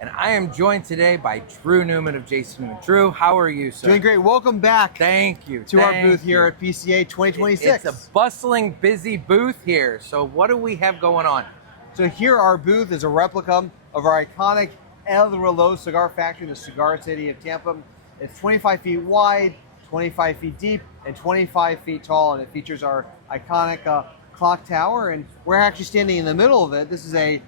And I am joined today by Drew Newman of Jason Newman. Drew, how are you, sir? Doing great. Welcome back Thank you. to our booth here at PCA 2026. It's a bustling, busy booth here. So what do we have going on? So here our booth is a replica of our iconic El Reloj cigar factory in the Cigar City of Tampa. It's 25 feet wide, 25 feet deep, and 25 feet tall, and it features our iconic clock tower, and we're actually standing in the middle of it. This is a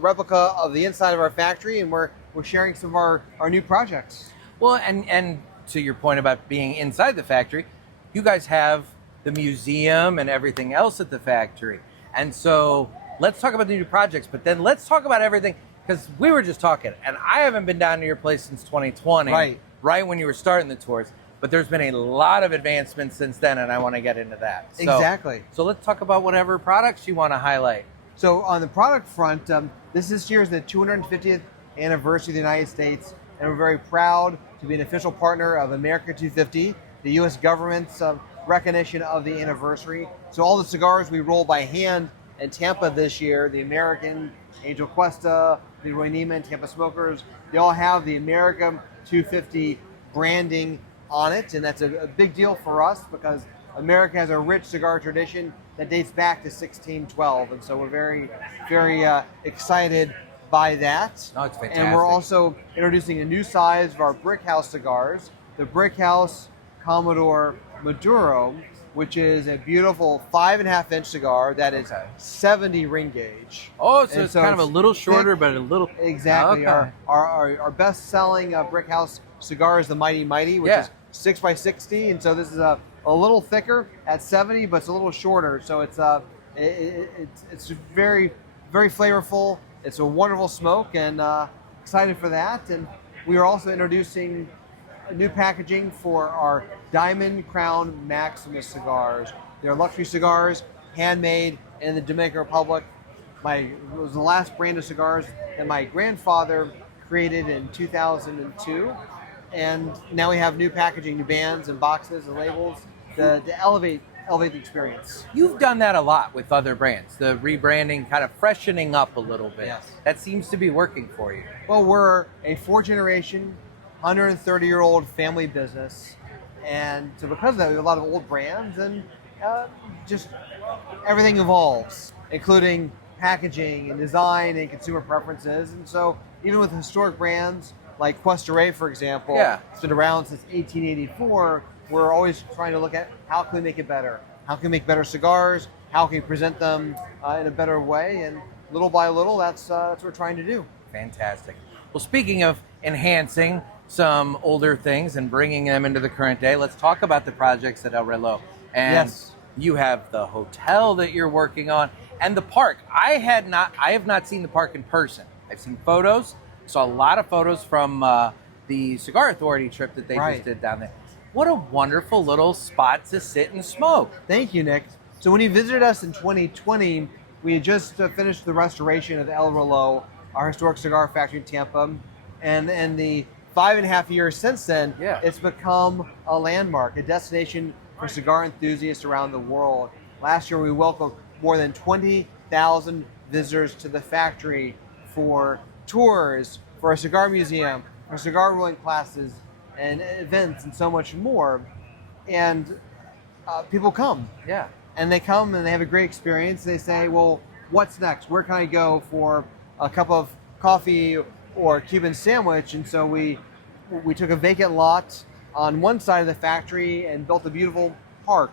replica of the inside of our factory, and we're sharing some of our new projects. Well, and to your point about being inside the factory, you guys have the museum and everything else at the factory. And so let's talk about the new projects, but then let's talk about everything, because we were just talking, and I haven't been down to your place since 2020, right when you were starting the tours. But there's been a lot of advancements since then, and I want to get into that. Exactly. So let's talk about whatever products you want to highlight. So on the product front, this year is the 250th anniversary of the United States, and we're very proud to be an official partner of America 250, the U.S. government's recognition of the anniversary. So all the cigars we roll by hand in Tampa this year, the American, Angel Cuesta, the Drew Newman, Tampa Smokers, they all have the America 250 branding on it, and that's a big deal for us because America has a rich cigar tradition that dates back to 1612, and so we're very, very excited by that. Oh, it's fantastic. And we're also introducing a new size of our Brick House cigars, the Brick House Commodore Maduro, which is a beautiful 5.5-inch cigar that is 70 ring gauge. Oh, so it's kind of a little shorter, but a little... Exactly. Okay. Our best-selling Brick House cigar is the Mighty Mighty, which is 6x60, and so this is a little thicker at 70, but it's a little shorter. So it's very, very flavorful. It's a wonderful smoke, and excited for that. And we are also introducing new packaging for our Diamond Crown Maximus cigars. They're luxury cigars, handmade in the Dominican Republic. It was the last brand of cigars that my grandfather created in 2002. And now we have new packaging, new bands and boxes and labels to elevate the experience. You've done that a lot with other brands, the rebranding, kind of freshening up a little bit. Yes. That seems to be working for you. Well, we're a 4th-generation, 130-year-old family business. And so because of that, we have a lot of old brands, and just everything evolves, including packaging and design and consumer preferences. And so even with historic brands like Cuesta Rey, for example, it's been around since 1884, we're always trying to look at how can we make it better? How can we make better cigars? How can we present them in a better way? And little by little, that's what we're trying to do. Fantastic. Well, speaking of enhancing some older things and bringing them into the current day, let's talk about the projects at El Reloj. And you have the hotel that you're working on and the park. I have not seen the park in person. I've seen photos. Saw a lot of photos from the Cigar Authority trip that they just did down there. What a wonderful little spot to sit and smoke. Thank you, Nick. So when you visited us in 2020, we had just finished the restoration of El Reloj, our historic cigar factory in Tampa. And the 5.5 years since then, it's become a landmark, a destination for cigar enthusiasts around the world. Last year, we welcomed more than 20,000 visitors to the factory for tours, for a cigar museum, for cigar rolling classes, and events, and so much more. And people come. And they come and they have a great experience. They say, well, what's next? Where can I go for a cup of coffee or a Cuban sandwich? And so we took a vacant lot on one side of the factory and built a beautiful park,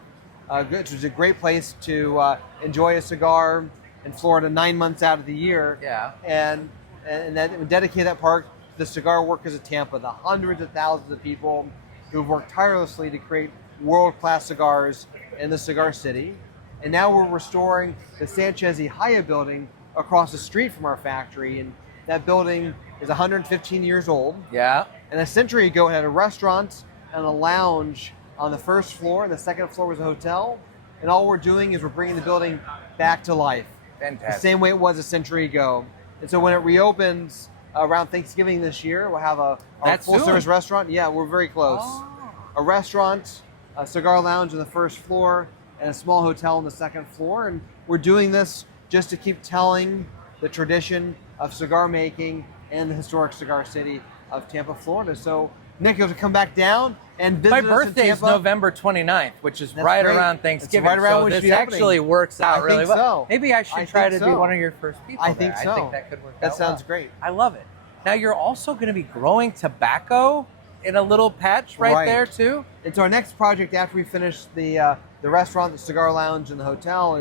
which was a great place to enjoy a cigar in Florida 9 months out of the year. And that dedicate that park to the cigar workers of Tampa, the hundreds of thousands of people who've worked tirelessly to create world-class cigars in the Cigar City. And now we're restoring the Sanchez y Haya building across the street from our factory, and that building is 115 years old. And a century ago, it had a restaurant and a lounge on the first floor, and the second floor was a hotel. And all we're doing is we're bringing the building back to life. The same way it was a century ago. And so when it reopens around Thanksgiving this year, we'll have a full-service restaurant. Yeah, we're very close. A restaurant, a cigar lounge on the first floor, and a small hotel on the second floor. And we're doing this just to keep telling the tradition of cigar making and the historic cigar city of Tampa, Florida. So, Nick, you have to come back down and visit My us in birthday is Tampa. November 29th, which is That's right great. around It's Thanksgiving. right around so when this it should be happening. actually works out I really think well. so. Maybe I should try to think be so. one of your first people I think there. so. I think that could work out That sounds well. great. I love it. Now you're also going to be growing tobacco in a little patch right there too. And so our next project after we finish the restaurant, the cigar lounge, and the hotel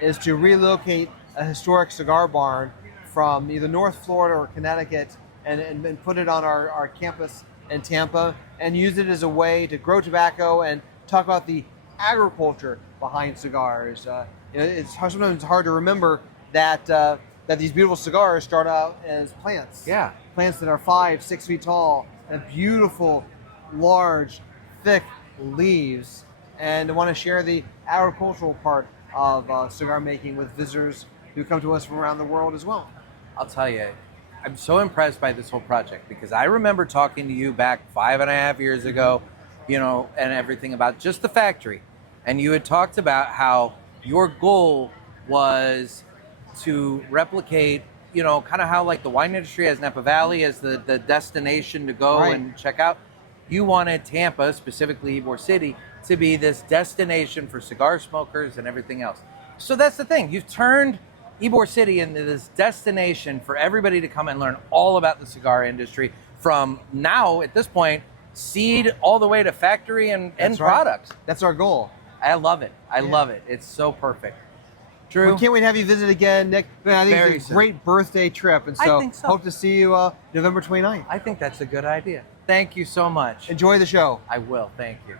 is to relocate a historic cigar barn from either North Florida or Connecticut and put it on our campus in Tampa and use it as a way to grow tobacco and talk about the agriculture behind cigars. It's sometimes hard to remember that these beautiful cigars start out as plants. Yeah. Plants that are 5-6 feet tall and beautiful, large, thick leaves. And I want to share the agricultural part of cigar making with visitors who come to us from around the world as well. I'll tell you, I'm so impressed by this whole project because I remember talking to you back 5.5 years ago, and everything about just the factory. And you had talked about how your goal was to replicate, kind of how like the wine industry has Napa Valley as the destination to go and check out. You wanted Tampa, specifically Ybor City, to be this destination for cigar smokers and everything else. So that's the thing. You've turned Ybor City into this destination for everybody to come and learn all about the cigar industry from now, at this point, seed all the way to factory and end products. That's our goal. I love it. I love it. It's so perfect. Drew? We can't wait to have you visit again, Nick. I think it's a great birthday trip, and so, I think so. Hope to see you November 29th. I think that's a good idea. Thank you so much. Enjoy the show. I will. Thank you.